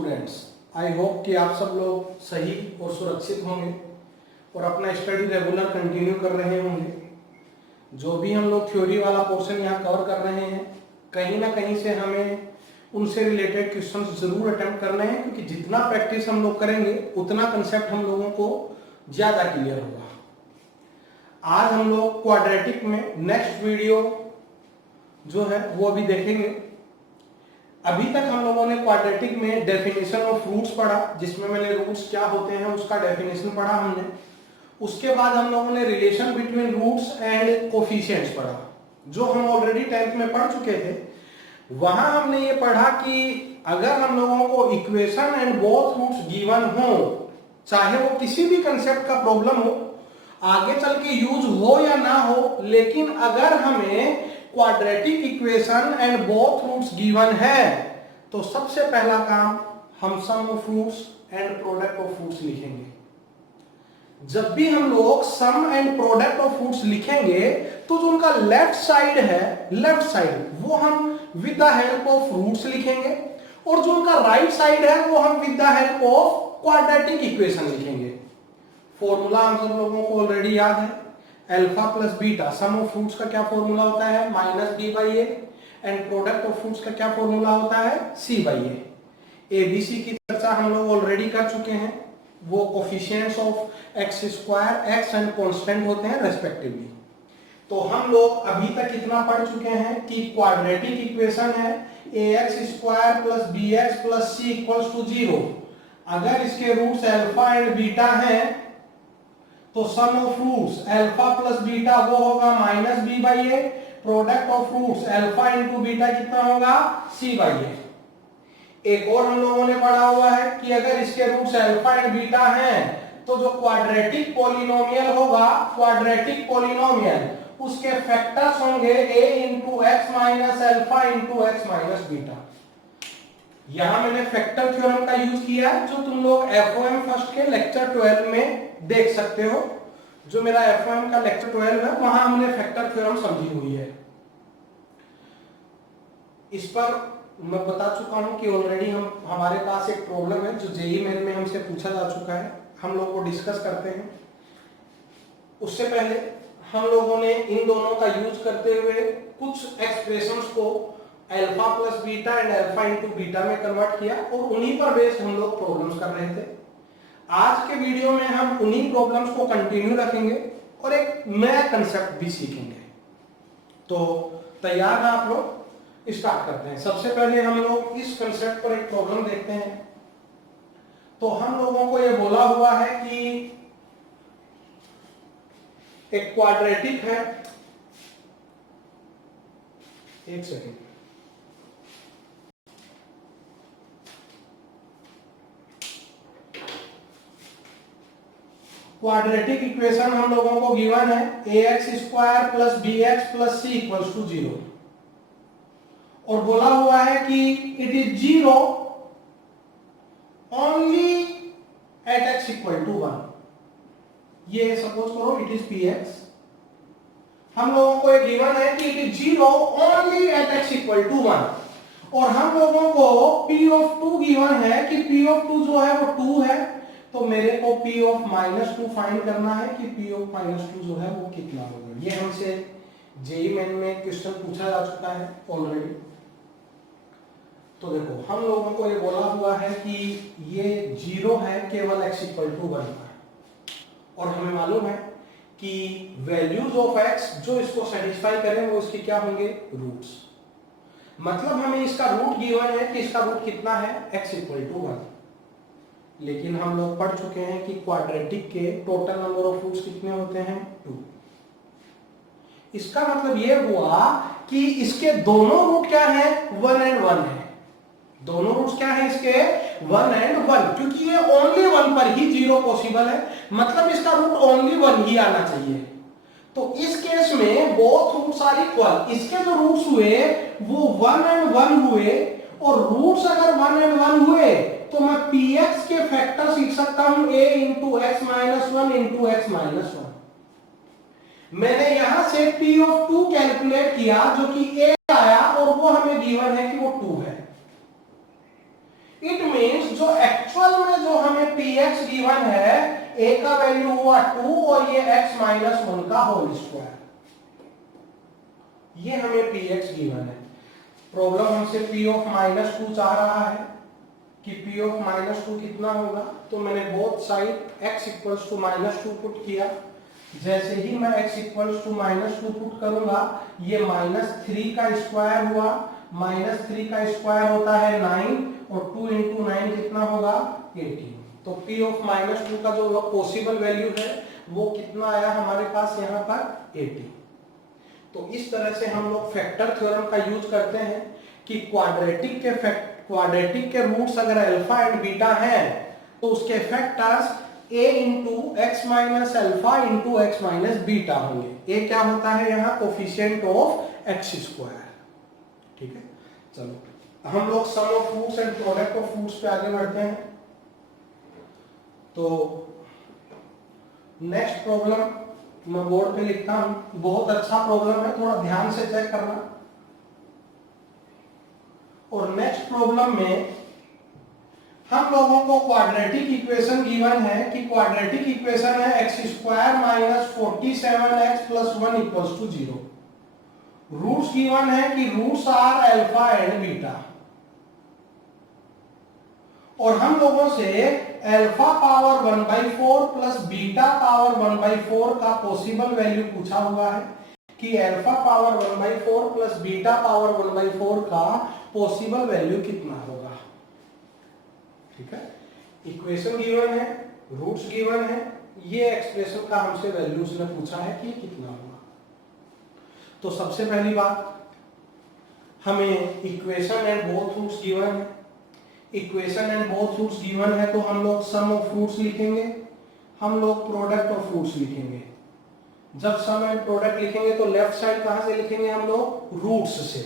Students, I hope कि आप सब लोग सही और सुरक्षित होंगे और अपना स्टडी रेगुलर कंटिन्यू कर रहे होंगे। जो भी हम लोग थ्योरी वाला पोर्शन यहाँ कवर कर रहे हैं, कहीं ना कहीं से हमें उनसे रिलेटेड क्वेश्चंस जरूर अटेम्प्ट करने हैं, क्योंकि जितना प्रैक्टिस हम लोग करेंगे उतना कंसेप्ट हम लोगों को ज़्यादा क्लियर होगा। आज हम लोग क्वाड्रेटिक में नेक्स्ट वीडियो जो है वो अभी देखेंगे। अभी तक हम लोगों ने क्वाड्रेटिक में डेफिनेशन ऑफ रूट्स पढ़ा, जिसमें मैंने रूट्स क्या होते हैं उसका डेफिनेशन पढ़ा हमने। उसके बाद हम लोगों ने relation between roots and coefficients पढ़ा, जो हम ऑलरेडी 10th में पढ़ चुके थे। वहां हमने ये पढ़ा कि अगर हम लोगों को equation and both roots given हो, चाहे वो किसी भी कंसेप्ट का प्रॉब्लम हो, आगे चल के यूज हो या ना हो, लेकिन अगर हमें quadratic equation and both roots given है तो सबसे पहला काम हम sum of roots and product of roots लिखेंगे। जब भी हम लोग sum and product of roots लिखेंगे तो जो उनका लेफ्ट साइड है, लेफ्ट साइड वो हम with the help of roots लिखेंगे, और जो उनका राइट साइड है वो हम with the help of quadratic equation लिखेंगे। फॉर्मूला हम सब लोगों को ऑलरेडी याद है, alpha plus beta. Sum of roots का क्या फॉर्मूला होता है? Minus B by A. And product of roots का क्या फॉर्मूला होता है? सी बाई ए। एबीसी की चर्चा हम लोग ऑलरेडी कर चुके हैं। वो coefficients of x square, x and constant होते हैं रेस्पेक्टिवली। तो हम लोग अभी तक इतना पढ़ चुके हैं कि क्वाड्रेटिक इक्वेशन है ax square plus bx plus c equals to 0। अगर इसके रूट्स अल्फा एंड बीटा हैं तो sum of roots alpha plus beta वो होगा minus B by a. Product of roots alpha into beta कितना होगा? C by a. एक और हम लोगों ने पढ़ा हुआ है कि अगर इसके रूट्स अल्फा एंड बीटा हैं तो जो क्वाड्रेटिक पॉलिनोमियल होगा, क्वाड्रेटिक पॉलिनोमियल, उसके फैक्टर्स होंगे a into x minus alpha into x minus beta. यहां मैंने फैक्टर थ्योरम का यूज किया है, जो तुम लोग एफओएम फर्स्ट के लेक्चर 12 में देख सकते हो। जो मेरा एफओएम का लेक्चर 12 है वहां हमने फैक्टर थ्योरम समझी हुई है। इस पर मैं बता चुका हूं कि ऑलरेडी हमारे पास एक प्रॉब्लम है जो जेईई मेन में हमसे पूछा जा चुका है, हम लोग को डिस्कस करते हैं। उससे पहले हम लोगों ने इन दोनों का यूज करते हुए कुछ एक्सप्रेशंस को alpha plus beta and alpha into beta में कन्वर्ट किया, और उन्हीं पर बेस्ड हम लोग प्रॉब्लम्स कर रहे थे। आज के वीडियो में हम उन्हीं प्रॉब्लम्स को कंटिन्यू रखेंगे और एक नया कंसेप्ट भी सीखेंगे। तो तैयार हैं आप लोग? स्टार्ट करते हैं। सबसे पहले हम लोग इस कंसेप्ट पर एक प्रॉब्लम देखते हैं। तो हम लोगों को यह बोला हुआ है कि एक क्वाड्रेटिक है, एक सेकेंड, क्वाड्रेटिक इक्वेशन हम लोगों को गिवन है ax square plus bx plus c equals to 0, और बोला हुआ है कि it is 0 only at x equal to 1। ये सपोज करो इट इज px। हम लोगों को ये गिवन है कि it is 0 only at x equal to 1, और हम लोगों को p ऑफ 2 गिवन है कि p ऑफ 2 जो है वो 2 है। तो मेरे को p ऑफ माइनस 2 फाइंड करना है कि p ऑफ माइनस 2 जो है वो कितना होगा। ये हमसे जेईई मेन में क्वेश्चन पूछा जा चुका है ऑलरेडी। तो देखो हम लोगों को ये बोला हुआ है कि ये 0 है केवल x इक्वल टू 1 पर, और हमें मालूम है कि वैल्यूज ऑफ x जो इसको सेटिस्फाई करें वो इसके क्या होंगे? रूट्स। मतलब हमें इसका रूट गिवन है कि इसका रूट कितना है? x equal to 1। लेकिन हम लोग पढ़ चुके हैं कि क्वाड्रेटिक के टोटल नंबर ऑफ रूट्स कितने होते हैं? 2। इसका मतलब यह हुआ कि इसके दोनों रूट क्या है? 1 एंड 1 है। दोनों रूट्स क्या है इसके? 1 एंड 1, क्योंकि ये ओनली 1 पर ही 0 पॉसिबल है, मतलब इसका रूट ओनली 1 ही आना चाहिए। तो इस केस में बोथ रूट्स आर इक्वल। इसके जो रूट्स हुए वो 1 एंड 1 हुए, और रूट्स अगर 1 एंड 1 हुए तो मैं px के फैक्टर सीख सकता हूं a into x minus 1 into x minus 1। मैंने यहां से p ऑफ 2 कैलकुलेट किया जो कि a आया, और वो हमें गिवन है कि वो 2 है। इट मीन्स जो एक्चुअल में जो हमें px गिवन है, a का वैल्यू हुआ 2 और ये x माइनस 1 का होल स्क्वायर, ये हमें px गिवन है। प्रॉब्लम हमसे p ऑफ माइनस 2 चाह रहा है कि p ऑफ माइनस 2 कितना होगा, तो मैंने both side x equals to minus 2 put किया। जैसे ही मैं x equals to minus 2 put करूंगा, ये माइनस 3 का स्क्वायर हुआ, माइनस 3 का स्क्वायर होता है 9 और 2 इंटू 9 कितना होगा 18। तो p ऑफ माइनस 2 का जो पॉसिबल वैल्यू है वो कितना आया हमारे पास यहाँ पर 18। तो इस तरह से हम लोग फैक्टर थ्योरम का यूज करते हैं कि क्वाड्रेटिक के रूट्स अगर अल्फा एंड बीटा हैं तो उसके factors a into x minus alpha into x minus beta होंगे। a क्या होता है यहाँ कोफिशिएंट ऑफ एक्स स्क्वायर। ठीक है, चलो हम लोग sum of roots and product of roots पे आगे बढ़ते हैं। तो नेक्स्ट प्रॉब्लम मैं बोर्ड पे लिखता हूं, बहुत अच्छा प्रॉब्लम है, थोड़ा ध्यान से चेक करना। और नेक्स्ट प्रॉब्लम में हम लोगों को क्वाड्रेटिक इक्वेशन गिवन है कि क्वाड्रेटिक इक्वेशन है x square minus 47x plus 1 equals to 0। Roots given है कि roots are alpha and beta, और हम लोगों से alpha power 1/4 plus beta power 1/4 का पॉसिबल वैल्यू पूछा हुआ है कि alpha power 1/4 plus beta power 1/4 का पॉसिबल वैल्यू कितना होगा। ठीक है, इक्वेशन गिवन है, रूट्स गिवन है, ये एक्सप्रेशन का हमसे वैल्यू उसने पूछा है कि कितना होगा। तो सबसे पहली बात, हमें equation and both roots given है। Equation and both roots given है तो हम लोग सम ऑफ फ्रूट्स लिखेंगे, हम लोग प्रोडक्ट ऑफ फ्रूट्स लिखेंगे। जब सम एंड प्रोडक्ट लिखेंगे तो लेफ्ट साइड कहां से लिखेंगे हम लोग, रूट्स से।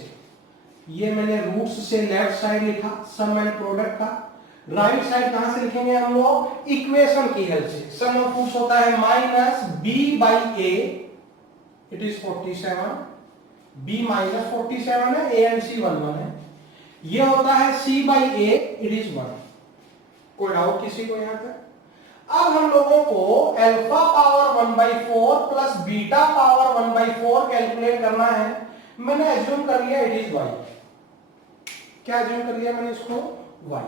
ये मैंने रूट्स से लेफ्ट साइड लिखा सम एंड प्रोडक्ट का। राइट साइड कहां से लिखेंगे हम लोग, इक्वेशन की हेल्प से। सम ऑफ फ्रूट्स होता है minus b by a, it is 47, b minus 47 है, a एंड c 1 है। ये होता है c by a, it is 1। कोई डाउट किसी को यहां तक? अब हम लोगों को alpha power 1/4 plus beta power 1/4 calculate करना है। मैंने एज्यूम कर लिया इट इज y। क्या एज्यूम कर लिया मैंने इसको, y।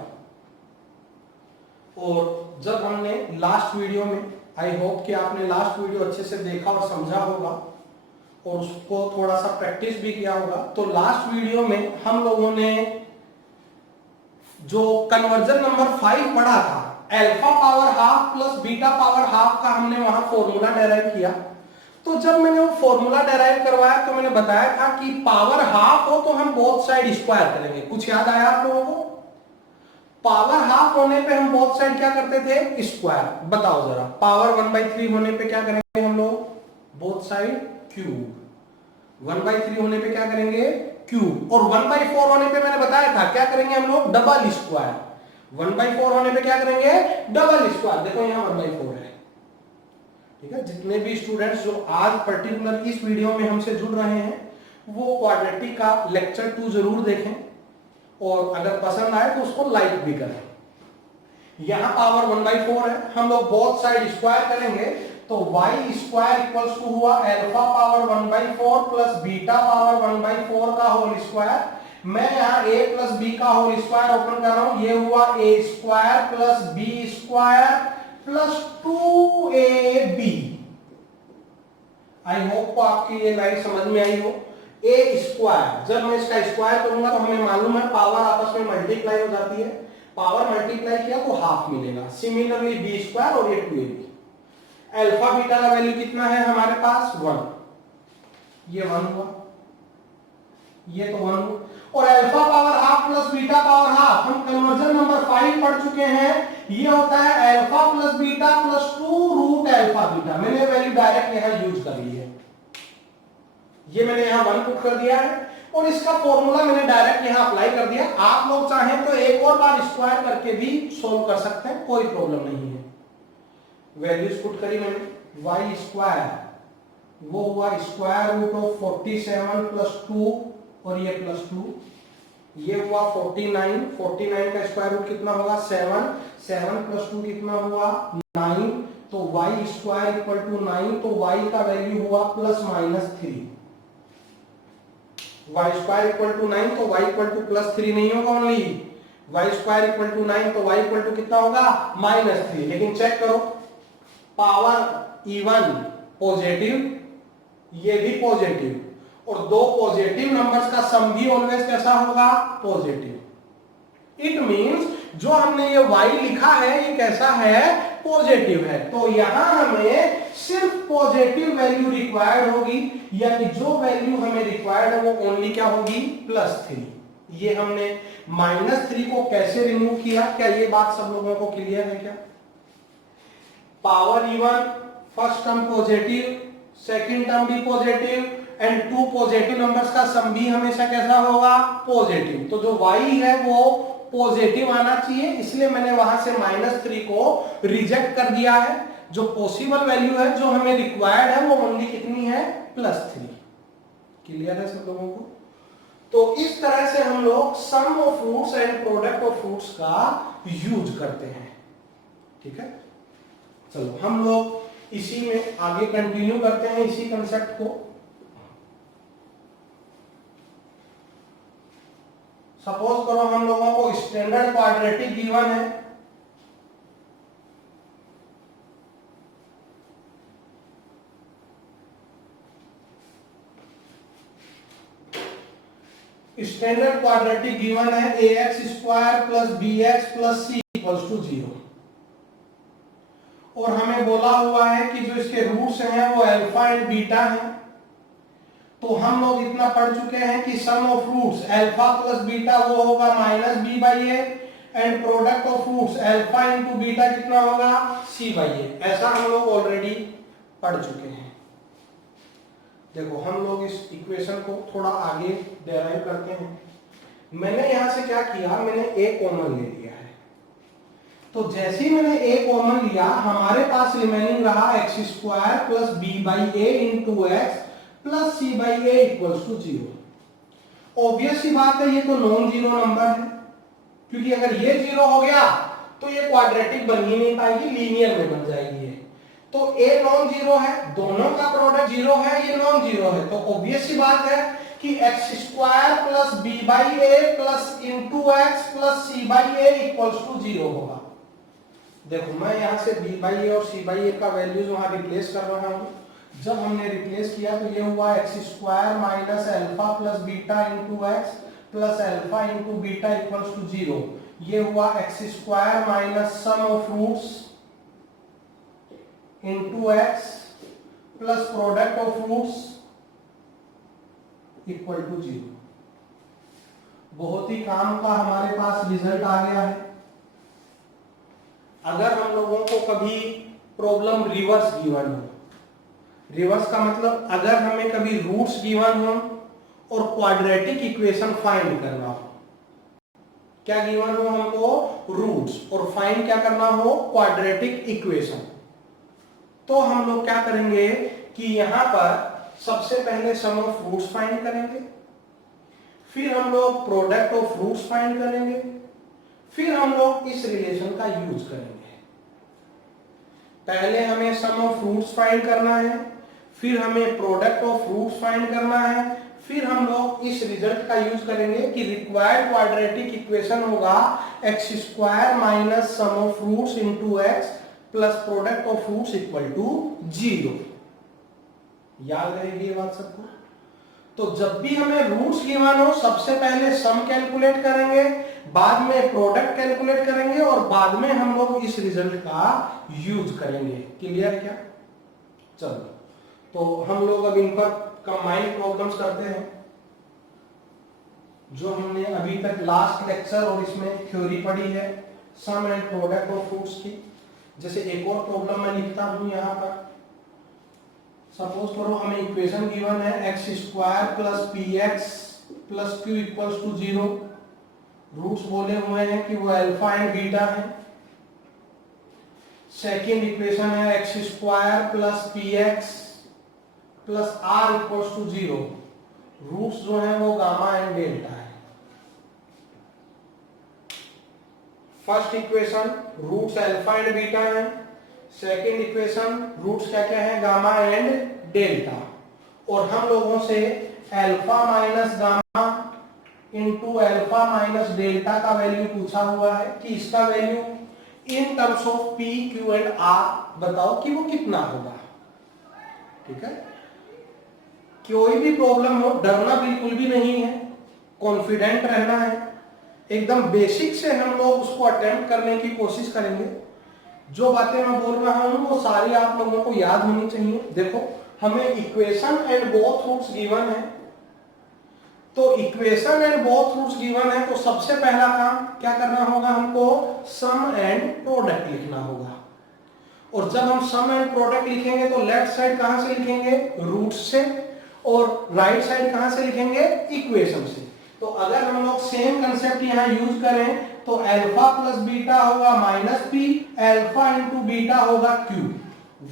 और जब हमने लास्ट वीडियो में, आई होप कि आपने लास्ट वीडियो अच्छे से देखा और समझा होगा और उसको थोड़ा सा प्रैक्टिस भी किया होगा, तो लास्ट वीडियो में हम लोगों ने जो कन्वर्जन नंबर 5 पढ़ा था, alpha power half plus beta power half का हमने वहां फॉर्मूला डेराइव किया। तो जब मैंने वो फॉर्मूला डेराइव करवाया तो मैंने बताया था कि पावर हाफ हो तो हम बोथ साइड स्क्वायर करेंगे। कुछ याद आया आप लोगों को? पावर हाफ होने पे हम बोथ साइड क्या करते थे, स्क्वायर। बताओ जरा, पावर 1/3 होने पे क्या करेंगे हम लोग, बोथ साइड क्यूब। 1/3 होने पे क्या करेंगे, क्यूब। और 1/4 होने पे मैंने बताया था क्या करेंगे हम लोग, डबल स्क्वायर। 1/4 होने पे क्या करेंगे, डबल स्क्वायर। देखो यहां 1/4 है। ठीक है, जितने भी स्टूडेंट्स जो आज पर्टिकुलर इस वीडियो में हमसे जुड़ रहे हैं वो क्वाड्रेटिक का लेक्चर 2 जरूर देखें, और अगर पसंद आए तो उसको लाइक भी करें। यहां पावर 1/4 है, हम लोग बोथ साइड स्क्वायर करेंगे तो y स्क्वायर इक्वल्स टू हुआ alpha power 1/4 plus beta power 1/4 का होल स्क्वायर। मैं यहां a प्लस b का होल स्क्वायर ओपन कर रहा हूं, ये हुआ a square plus b square plus 2ab। I hope को आपकी ये लाइन समझ में आई हो। a स्क्वायर, जब मैं इसका स्क्वायर करूंगा तो हमें मालूम है पावर आपस में मल्टीप्लाई हो जाती है, पावर मल्टीप्लाई किया तो हाफ मिलेगा। सिमिलरली b स्क्वायर और ये 2ab। अल्फा बीटा का वैल्यू कितना है हमारे पास, 1। ये 1 हुआ, ये तो 1 हुआ। और alpha power half plus beta power half, हम कन्वर्जन नंबर 5 पढ़ चुके हैं। ये होता है alpha plus beta plus 2 root alpha beta. मैंने वैल्यू डायरेक्ट यहां यूज कर ली है, ये मैंने यहां 1 पुट कर दिया है और इसका फॉर्मूला मैंने डायरेक्ट यहां अप्लाई कर दिया। आप लोग चाहें तो एक और बार स्क्वायर करके भी सोल्व कर सकते हैं, कोई प्रॉब्लम नहीं है। वैल्यूज पुट करी मैंने, y स्क्वायर वो हुआ स्क्वायर रूट ऑफ 47 प्लस 2 और ये प्लस 2 ये हुआ 49, 49 का स्क्वायर रूट कितना होगा 7, 7 + 2 कितना हुआ 9, तो y स्क्वायर इक्वल टू 9, तो y का वैल्यू हुआ ±3। y स्क्वायर इक्वल टू 9, तो y इक्वल टू +3 नहीं होगा only, y square equal to 9, तो y इक्वल टू कितना होगा -3। लेकिन चेक करो, पावर इवन पॉजिटिव, ये भी पॉजिटिव, और दो पॉजिटिव नंबर्स का सम भी ऑलवेज कैसा होगा पॉजिटिव। इट मींस जो हमने ये y लिखा है ये कैसा है पॉजिटिव है, तो यहां हमें सिर्फ पॉजिटिव वैल्यू रिक्वायर्ड होगी, यानी जो वैल्यू हमें रिक्वायर्ड है वो ओनली क्या होगी +3। ये हमने -3 को कैसे रिमूव किया, क्या ये बात सब लोगों को क्लियर है क्या? Power even, first term positive, second term भी positive, and two positive numbers का सम भी हमेशा कैसा होगा पॉजिटिव। तो जो y है वो पॉजिटिव आना चाहिए, इसलिए मैंने वहां से -3 को रिजेक्ट कर दिया है। जो पॉसिबल वैल्यू है जो हमें रिक्वायर्ड है वो ओनली कितनी है +3। क्लियर है सब लोगों को? तो इस तरह से हम लोग sum of roots and product of roots का यूज करते हैं। ठीक है, चलो हम लोग इसी में आगे कंटिन्यू करते हैं इसी कंसेप्ट को। सपोज करो हम लोगों को स्टैंडर्ड क्वाड्रेटिक गिवन है, स्टैंडर्ड क्वाड्रेटिक गिवन है ax² + bx + c = 0, और हमें बोला हुआ है कि जो इसके रूट्स हैं वो अल्फा एंड बीटा हैं। तो हम लोग इतना पढ़ चुके हैं कि sum of roots alpha + beta वो होगा -b/a, and product of roots alpha × beta कितना होगा c/a। ऐसा हम लोग ऑलरेडी पढ़ चुके हैं। देखो हम लोग इस इक्वेशन को थोड़ा आगे डेराइव करते हैं। मैंने यहां से क्या किया, मैंने a कॉमन ले लिया है। तो जैसे ही मैंने a कॉमन लिया, हमारे पास रिमेनिंग रहा x² + b/a × x + c/a = 0। Obvious सी बात है ये तो नॉन जीरो नंबर है, क्योंकि अगर ये 0 हो गया तो ये क्वाड्रेटिक बन ही नहीं पाएगी, लीनियर में बन जाएगी ये। तो a नॉन जीरो है, दोनों का प्रोडक्ट 0 है, ये नॉन जीरो है, तो ऑब्वियस सी बात है कि x² + b/a + x + c/a = 0 होगा। देखो मैं यहां से b/a और c/a का वैल्यूज वहां रिप्लेस कर रहा हूं। जब हमने रिप्लेस किया तो ये हुआ x² - alpha + beta × x + alpha × beta = 0। ये हुआ x² - sum of roots × x + product of roots = 0। बहुत ही काम का हमारे पास रिजल्ट आ गया है। अगर हम लोगों को कभी प्रॉब्लम रिवर्स गिवन हो, रिवर्स का मतलब अगर हमें कभी रूट्स गिवन हो और क्वाड्रेटिक इक्वेशन फाइंड करना हो, क्या गिवन हो हमको रूट्स और फाइंड क्या करना हो क्वाड्रेटिक इक्वेशन, तो हम लोग क्या करेंगे कि यहां पर सबसे पहले सम ऑफ रूट्स फाइंड करेंगे, फिर हम लोग प्रोडक्ट ऑफ रूट्स फाइंड करेंगे, फिर हम लोग इस रिलेशन का यूज करेंगे। पहले हमें सम ऑफ रूट्स फाइंड करना है, फिर हमें प्रोडक्ट ऑफ रूट्स फाइंड करना है, फिर हम लोग इस रिजल्ट का यूज करेंगे कि रिक्वायर्ड क्वाड्रेटिक इक्वेशन होगा x² - sum of roots × x + product of roots = 0। याद रहेगी ये बात सबको? तो जब भी हमें रूट्स गिवन हो सबसे पहले सम कैलकुलेट करेंगे, बाद में प्रोडक्ट कैलकुलेट करेंगे और बाद में हम लोग इस रिजल्ट का यूज करेंगे। क्लियर क्या? चलो तो हम लोग अब इन पर कंबाइंड प्रॉब्लम्स करते हैं जो हमने अभी तक लास्ट लेक्चर और इसमें थ्योरी पढ़ी है सम एंड प्रोडक्ट ऑफ रूट्स की। जैसे एक और प्रॉब्लम मैं लिखता हूं यहां पर। सपोज करो हमें इक्वेशन गिवन है x² + px + q = 0। रूट्स बोले हुए हैं कि वो अल्फा एंड बीटा है। सेकेंड इक्वेशन है x² + px + r = 0। रूट्स जो है वो गामा एंड डेल्टा है। First equation roots alpha and beta है, सेकंड इक्वेशन रूट्स क्या क्या है, गामा एंड डेल्टा, और हम लोगों से alpha minus gamma into alpha minus delta का वैल्यू पूछा हुआ है कि इसका value in terms of p q and r बताओ कि वो कितना होगा। ठीक है, कोई भी प्रॉब्लम हो डरना बिल्कुल भी नहीं है, कॉन्फिडेंट रहना है, एकदम बेसिक से हम लोग उसको अटेम्प्ट करने की कोशिश करेंगे। जो बातें मैं बोल रहा हूं वो सारी आप लोगों को याद होनी चाहिए। देखो हमें equation and both roots given है, तो equation and both roots given है तो सबसे पहला काम क्या करना होगा, हमको सम एंड प्रोडक्ट लिखना होगा। और जब हम सम एंड प्रोडक्ट लिखेंगे तो लेफ्ट साइड कहां से लिखेंगे, रूट्स से, और राइट साइड कहां से लिखेंगे, इक्वेशन से। तो अगर हम लोग सेम कंसेप्ट यहां यूज करें तो अल्फा प्लस बीटा होगा minus P, alpha into beta होगा क्यू,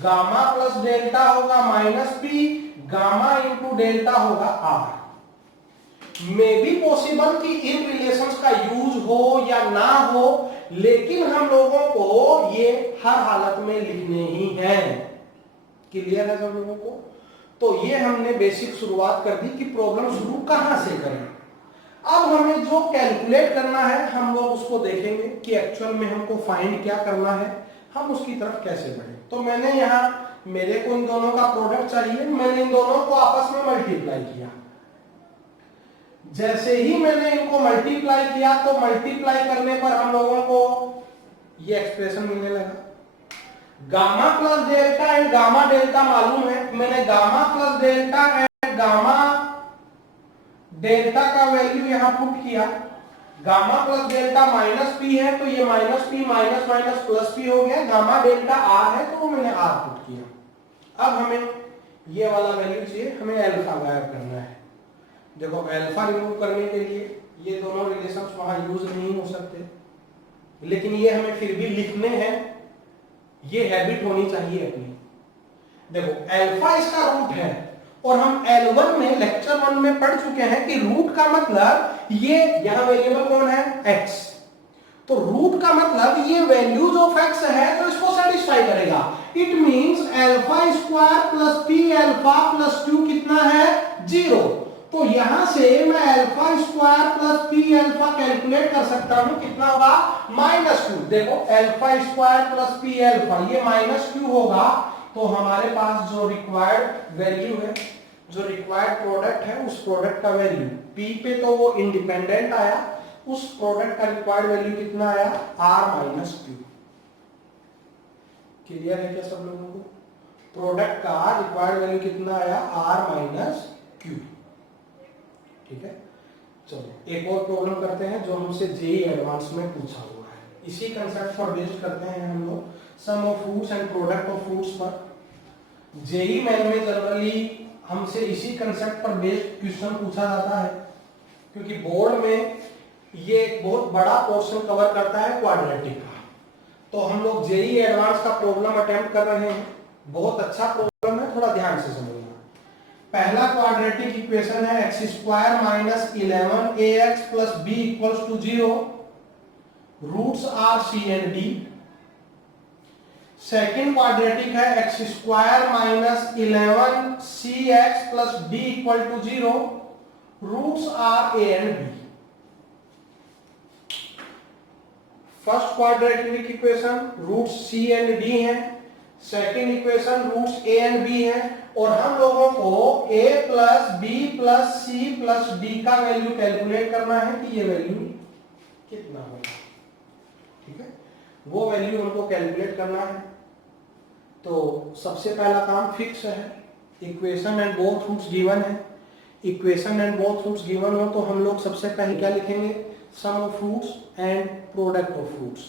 गामा प्लस डेल्टा होगा minus P, gamma into delta होगा आर। मे बी पॉसिबल कि इन रिलेशंस का यूज हो या ना हो, लेकिन हम लोगों को ये हर हालत में लिखने ही हैं। क्लियर है सब लोगों को? तो ये हमने बेसिक शुरुआत कर दी कि प्रॉब्लम शुरू कहां से करें। अब हमें जो कैलकुलेट करना है हम लोग उसको देखेंगे कि एक्चुअल में हमको फाइंड क्या करना है, हम उसकी तरफ कैसे बढ़े। तो मैंने यहाँ, मेरे को इन दोनों का प्रोडक्ट चाहिए, मैंने इन दोनों को आपस में मल्टीप्लाई किया। जैसे ही मैंने इनको मल्टीप्लाई किया तो मल्टीप्लाई करने पर हम लोगों को ये एक्सप्रेशन मिलने लगा। Gamma plus delta and gamma delta मालूम है, मैंने gamma plus delta and gamma delta का वैल्यू यहां पुट किया। Gamma plus delta minus P है तो ये minus P minus minus plus P हो गया। गामा डेल्टा आर है तो वो मैंने आर पुट किया। अब हमें ये वाला वैल्यू चाहिए, हमें अल्फा गायब करना है। देखो अल्फा रिमूव करने के लिए ये दोनों रिलेशंस वहां यूज नहीं हो सकते, लेकिन ये हमें फिर भी लिखने हैं, ये हैबिट होनी चाहिए अपनी। देखो अल्फा इसका रूट है और हम L1 में लेक्चर 1 में पढ़ चुके हैं कि रूट का मतलब ये यहां वेरिएबल कौन है, x। तो रूट का मतलब ये वैल्यूज ऑफ x है तो इसको सेटिस्फाई करेगा। It means alpha square plus P alpha plus 2 कितना है, 0। तो यहां से मैं alpha square plus P alpha calculate कर सकता हूं, कितना होगा, -2। देखो alpha square plus P alpha ये -2 होगा। तो हमारे पास जो रिक्वायर्ड वैल्यू है, जो रिक्वायर्ड प्रोडक्ट है, उस प्रोडक्ट का वैल्यू पी पे तो वो इंडिपेंडेंट आया, उस प्रोडक्ट का रिक्वायर्ड वैल्यू कितना आया, r-q। क्लियर है क्या सब लोगों को? प्रोडक्ट का रिक्वायर्ड वैल्यू कितना आया, r-q। ठीक है, चलो एक और प्रॉब्लम करते हैं जो हमसे जेई एडवांस में पूछा हुआ है। इसी कंसेप्ट पर बेस्ड करते हैं हम लोग sum of roots and product of roots पर। जेई मेन में जनरली हमसे इसी कंसेप्ट पर बेस्ड क्वेश्चन पूछा जाता है, क्योंकि बोर्ड में ये एक बहुत बड़ा पोर्शन कवर करता है क्वाड्रेटिक का। तो हम लोग जेई एडवांस का प्रॉब्लम अटेम्प्ट कर रहे हैं, बहुत अच्छा प्रॉब्लम है, थोड़ा ध्यान से समझना। पहला क्वाड्रेटिक इक्वेशन है x square minus 11ax plus b equals to 0, roots are c and d। Second quadratic है x square minus 11cx plus d equal to 0, roots are a and b। First quadratic equation roots c and d है, second equation roots a and b है, और हम लोगों को a plus b plus c plus d का value calculate करना है कि ये वैल्यू कितना होगा। ठीक है, वो वैल्यू हमको कैलकुलेट करना है। तो सबसे पहला काम फिक्स है, equation and both roots given है। Equation and both roots given हो तो हम लोग सबसे पहले क्या लिखेंगे, sum of roots and product of roots.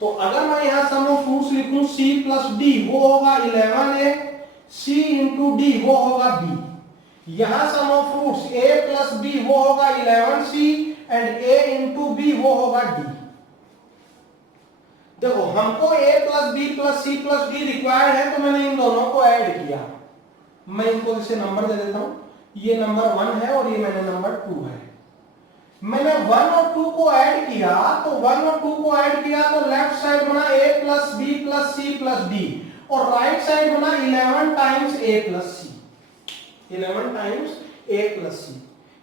तो अगर मैं यहां सम ऑफ फ्रूट्स लिखूं c प्लस डी, वो होगा 11a, c इंटू डी वो होगा b। यहां sum of roots a plus b वो होगा 11c and a into b वो होगा d। देखो हमको a plus b plus c plus d required है तो मैंने इन दोनों को ऐड किया। मैं इनको इसे नंबर दे देता हूं, ये नंबर 1 है और ये मैंने नंबर 2 है। मैंने 1 और 2 को ऐड किया, तो 1 और 2 को ऐड किया तो लेफ्ट साइड बना a plus b plus c plus d, और राइट साइड बना 11 times a plus c, 11 times a plus c.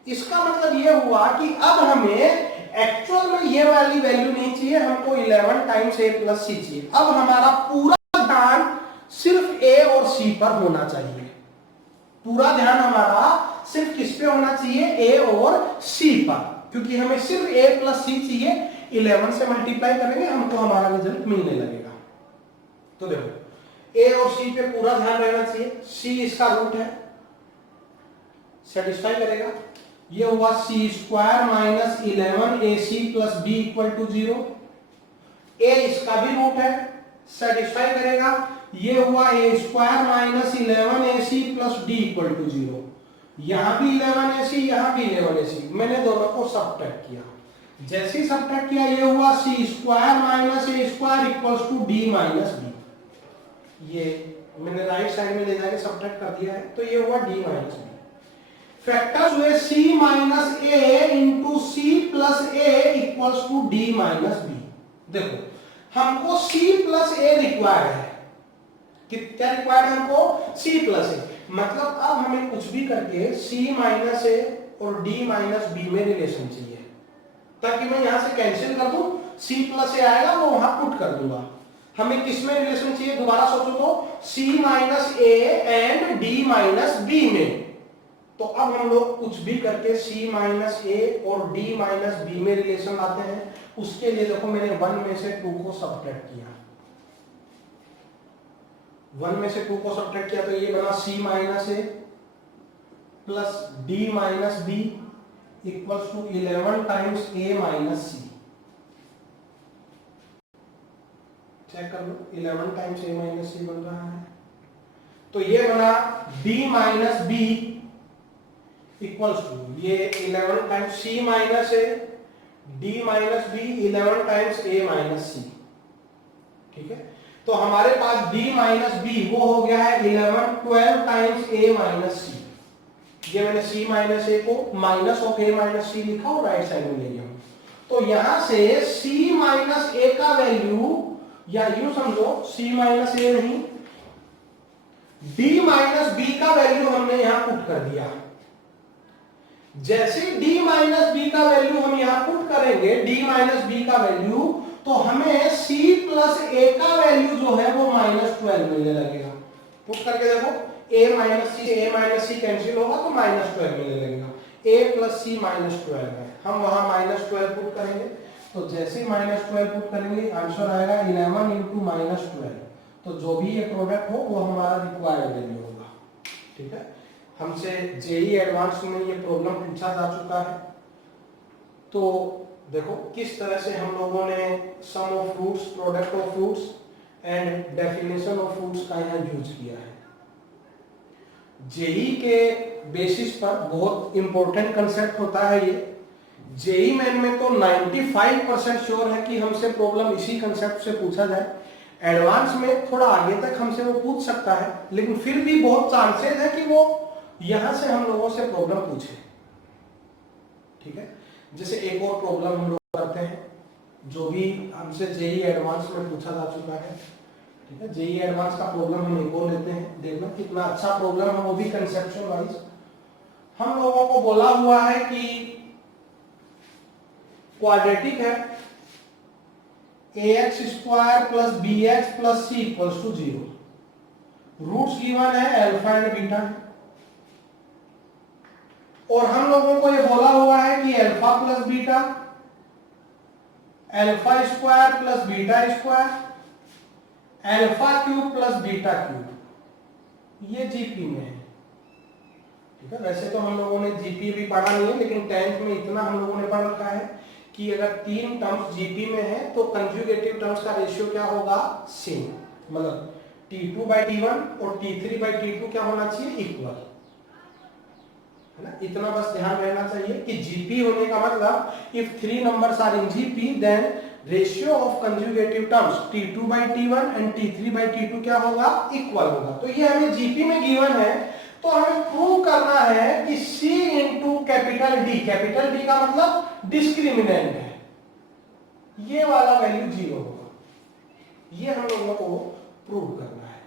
इसका मतलब ये हुआ कि अब हमें एक्चुअल में ये वाली वैल्यू नहीं चाहिए, हमको 11 टाइम्स a प्लस सी चाहिए। अब हमारा पूरा ध्यान सिर्फ a और c पर होना चाहिए, पूरा ध्यान हमारा सिर्फ किस पे होना चाहिए, a और c पर, क्योंकि हमें सिर्फ a प्लस सी चाहिए। 11 से मल्टीप्लाई करेंगे हमको हमारा रिजल्ट मिलने लगेगा। तो देखो a और c पे पूरा ध्यान रहना चाहिए, c इसका रूट है, सेटिस्फाई करेगा। ये हुआ c square minus 11ac plus b equal to 0, a इसका भी रूट है, सेटिस्फाई करेगा। ये हुआ a square minus 11ac plus d equal to 0, यहां भी 11ac, यहां भी 11ac, मैंने दोनों को सबट्रैक्ट किया। जैसे ही सबट्रैक्ट किया ये हुआ c square minus a square equals to d minus b, ये मैंने राइट साइड में ले जाके सबट्रैक्ट कर दिया है, तो ये हुआ d माइनस b। फैक्टर्स हुए c minus a into c plus a equals to d minus b। देखो हमको c प्लस a रिक्वायर्ड है, क्या रिक्वायर्ड है हमको, c प्लस a, मतलब अब हमें कुछ भी करके c माइनस a और d माइनस b में रिलेशन चाहिए, ताकि मैं यहां से कैंसिल कर दूं, c प्लस a आएगा वो वहां पुट कर दूंगा। हमें किस में रिलेशन चाहिए, दोबारा सोचो तो c minus a and d minus b में। तो अब हम लोग कुछ भी करके c माइनस a और d माइनस b में रिलेशन लाते हैं। उसके लिए देखो मैंने 1 में से 2 को सबट्रैक्ट किया, 1 में से 2 को सबट्रैक्ट किया तो ये बना c minus a plus d minus b equals to 11 times a minus c। Check कर लो, 11 टाइम्स a माइनस c बन रहा है, तो ये बना d minus b equals to ये 11 times c minus a, d minus b 11 times a minus c। ठीक है, तो हमारे पास d माइनस b वो हो गया है 12 टाइम्स a माइनस c। ये मैंने c माइनस a को minus of a minus c लिखा और राइट साइड में ले गया। तो यहां से c माइनस a का वैल्यू, या यूं समझो c माइनस a नहीं, d माइनस b का वैल्यू हमने यहां पुट कर दिया। जैसे d माइनस b का वैल्यू हम यहां पुट करेंगे, d माइनस b का वैल्यू, तो हमें c प्लस a का वैल्यू जो है वो -12 मिलने लगेगा। पुट करके देखो, a माइनस सी कैंसिल होगा तो -12 मिलने लगेगा। a प्लस सी -12 है, हम वहां -12 पुट करेंगे, तो जैसे ही -12 पुट करेंगे आंसर आएगा 11 इंटू -12। तो जो भी ये प्रोडक्ट हो वो हमारा रिक्वायर्ड वैल्यू होगा। ठीक है, हमसे जेई एडवांस में ये प्रॉब्लम पूछा जा चुका है। तो देखो किस तरह से हम लोगों ने sum of roots, product of roots and definition of roots का यहाँ यूज किया है। जेई के बेसिस पर बहुत इंपॉर्टेंट कंसेप्ट होता है ये। जेई मेन में तो 95% श्योर है कि हमसे प्रॉब्लम इसी कंसेप्ट से पूछा जाए। एडवांस में थोड़ा आगे तक हमसे वो पूछ सकता है, लेकिन फिर भी बहुत चांसेस है कि वो यहां से हम लोगों से प्रॉब्लम पूछे। ठीक है, जैसे एक और प्रॉब्लम हम लोग करते हैं जो भी हमसे जेई एडवांस में पूछा जा चुका है। ठीक है, जेई एडवांस का प्रॉब्लम हम एक और लेते हैं, देखना कितना अच्छा प्रॉब्लम है, वो भी कंसेप्चुअल वाइज। हम लोगों को बोला हुआ है कि क्वाड्रेटिक है, ax square plus bx plus c equals to 0। Roots given है अल्फा एंड बीटा, और हम लोगों को ये बोला हुआ है कि alpha plus beta, alpha square plus beta square, alpha cube plus beta cube, ये जीपी में है। ठीक है, वैसे तो हम लोगों ने जीपी भी पढ़ा नहीं है, लेकिन 10th में इतना हम लोगों ने पढ़ रखा है कि अगर 3 टर्म्स जीपी में है तो कंजुगेटिव टर्म्स का रेशियो क्या होगा, सेम, मतलब T2/T1 और T3/T2 क्या होना चाहिए, इक्वल, है ना। इतना बस ध्यान रहना चाहिए कि जीपी होने का मतलब if 3 numbers are in GP then ratio of conjugative terms T2/T1 and T3/T2 क्या होगा, इक्वल होगा। तो ये हमें जीपी में गिवन है, तो हमें प्रूव करना है कि C इंटू कैपिटल डी का मतलब डिस्क्रिमिनेंट है, ये वाला वैल्यू 0 होगा। ये हम लोगों को प्रूव करना है।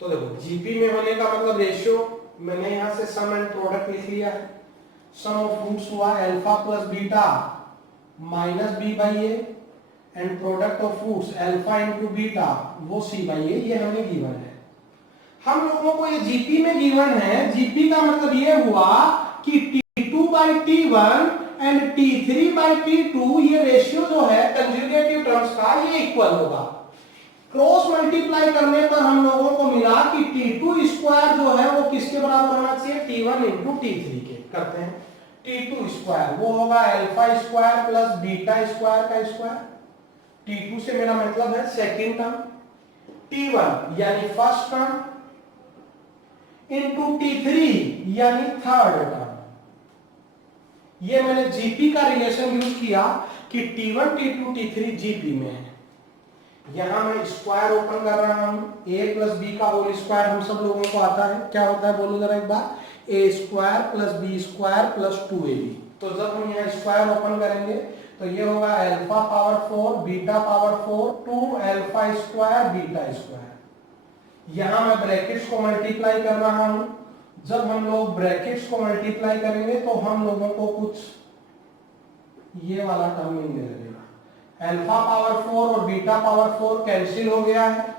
तो देखो जीपी में होने का मतलब रेशियो, मैंने यहां से सम एंड प्रोडक्ट लिख लिया है। सम ऑफ फ्रूट्स हुआ alpha plus beta minus B by A, and product of fruits alpha into beta वो सी बाई ए, ये हमें गिवन है। हम लोगों को ये जीपी में गिवन है। जीपी का मतलब ये हुआ कि T2 by T1 and T3 by T2, ये रेशियो जो है कंजुगेटिव टर्म्स का, ये इक्वल होगा। क्रॉस मल्टीप्लाई करने पर हम लोगों को मिला कि T2 स्क्वायर जो है वो किसके बराबर होना चाहिए, T1 इंटू T3 के। करते हैं T2 स्क्वायर, वो होगा alpha square plus beta square का स्क्वायर। T2 से मेरा मतलब है सेकेंड टर्म, T1 यानी फर्स्ट टर्म इंटू T3 यानी थर्ड टर्म। ये मैंने जीपी का रिलेशन यूज किया कि T1 T2 T3 जीपी में है। यहां मैं स्क्वायर ओपन कर रहा हूं, a प्लस बी का होल स्क्वायर हम सब लोगों को आता है। क्या होता है बोलो जरा एक बार, a square plus b square plus 2ab। तो जब हम यहाँ स्क्वायर ओपन करेंगे तो ये होगा alpha power 4 beta power 4 2 alpha square beta square. यहां मैं ब्रैकेट्स को मल्टीप्लाई कर रहा हूं। जब हम लोग ब्रैकेट्स को मल्टीप्लाई करेंगे तो हम लोगों को कुछ ये वाला टर्म मिलने लगेगा। अल्फा पावर 4 और बीटा पावर 4 कैंसिल हो गया है।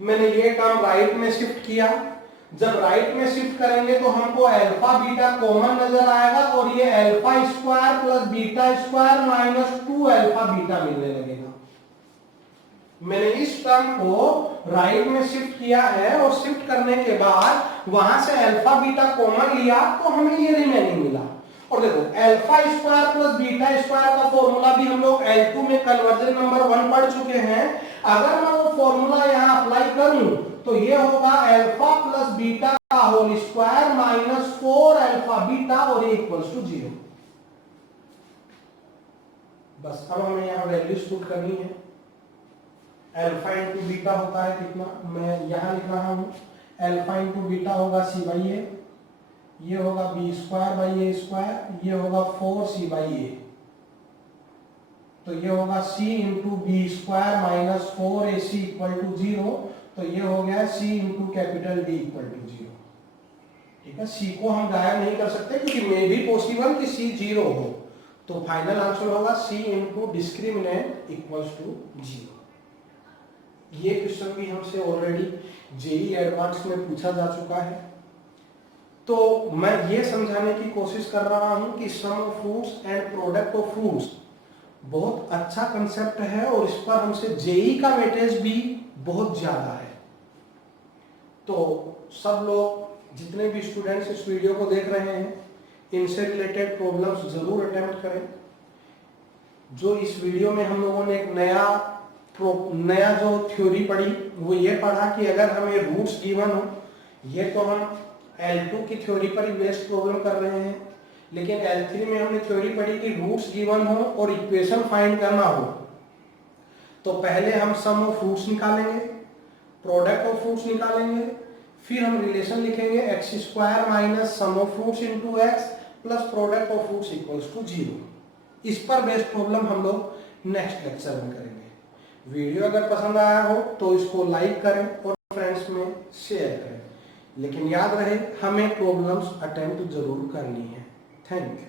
मैंने ये टर्म राइट में शिफ्ट किया। जब राइट में शिफ्ट करेंगे तो हमको अल्फा बीटा कॉमन नजर आएगा और ये alpha square plus beta square minus 2 alpha beta मिलने लगेगा। मैंने इस टर्म को राइट में शिफ्ट किया है और शिफ्ट करने के बाद वहां से अल्फा बीटा कॉमन लिया तो हमें ये रिमेनिंग मिला। और देखो alpha square plus beta square का फॉर्मूला भी हम लोग L2 में कन्वर्जन नंबर 1 पढ़ चुके हैं। अगर मैं वो फॉर्मूला यहां अप्लाई करूं तो ये होगा अल्फा प्लस बीटा का whole square minus 4 alpha beta और ये इक्वल्स टू 0। बस अब हमें यहां वैल्यूज पुट करनी है। अल्फा इंटू बीटा होता है कितना, मैं यहां लिख रहा हूं। अल्फा इंटू बीटा होगा सी बाई ए, ये होगा b square by a square, ये होगा 4c बाई ए। तो ये होगा c into b square minus 4ac equal to 0। तो ये हो गया c into capital d equal to 0। ठीक है, c को हम गायब नहीं कर सकते क्योंकि मे भी पॉसिबल कि c 0 हो। तो फाइनल आंसर होगा c into discriminant equals to 0। ये क्वेश्चन भी हमसे ऑलरेडी जेई एडवांस में पूछा जा चुका है। तो मैं ये समझाने की कोशिश कर रहा हूं कि sum of roots and product of roots बहुत अच्छा कंसेप्ट है और इस पर हमसे जेई का वेटेज भी बहुत ज्यादा है। तो सब लोग जितने भी स्टूडेंट्स इस वीडियो को देख रहे हैं इनसे रिलेटेड प्रॉब्लम्स जरूर अटेम्प्ट करें। जो इस वीडियो में हम लोगों ने एक नया जो थ्योरी पढ़ी वो ये पढ़ा कि अगर हमें रूट्स गिवन हो, ये तो हम L2 की थ्योरी पर ही बेस्ड प्रॉब्लम कर रहे हैं, लेकिन L3 में हमने थ्योरी पढ़ी कि रूट्स गिवन हो और इक्वेशन फाइंड करना हो तो पहले हम सम ऑफ फ्रूट्स निकालेंगे, प्रोडक्ट ऑफ फ्रूट्स निकालेंगे, फिर हम रिलेशन लिखेंगे x square minus sum of fruits into x plus product of fruits equals to 0। इस पर बेस्ड प्रॉब्लम हम लोग नेक्स्ट लेक्चर में करेंगे। वीडियो अगर पसंद आया हो तो इसको लाइक करें और फ्रेंड्स में शेयर करें, लेकिन याद रहे हमें प्रॉब्लम्स अटेम्प्ट जरूर करनी है। Thank you.